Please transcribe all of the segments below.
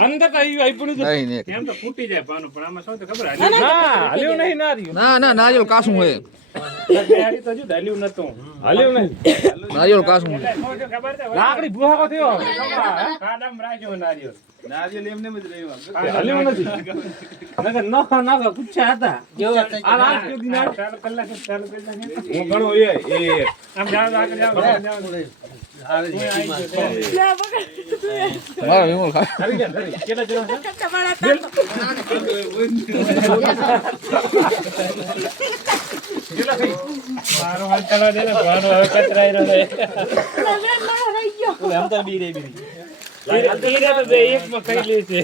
અંદર એમ તો ફૂટી જાય પાનું પણ આમાં શું ખબર હાલ્યું નહીં ના નારિયેળ કાસું હોય તો હજુ હાલ્યું નતું હાલ્યું નહીં નારિયેળ કાસું લાકડી ભૂહાકો થયો કાડામ રાખ્યો નારિયેળ એમને જ રહ્યું હાલ્યું નથી નકર ના પૂછ્યા હતા આ લાસ્ટ સુધી ના 4 કલાક ચાલુ કરી નાખે હું ઘણો એ આમ જાવ આગળ જાવ મારો વિમલ ખા આવી ગયા કેટલા જણા છે મારો હાથ ચલા દે ને મારો હવે કતરાઈ રહ્યો છે આમ તો બી રે તો બે એક માં ખાઈ લે છે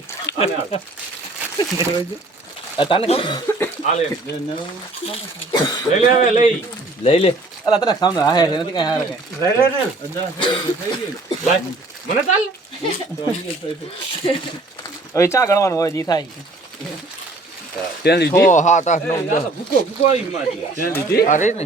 તને કહું આલે લઈ લઈ લે અલા તને સામે આ હે નથી કઈ હારે લે ને મને ચાલ હવે ચા ગણવાનું હોય જી થાય તેન લીધી 6 7 8 9 10 ભૂકો આવી મારી તેન લીધી અરે ને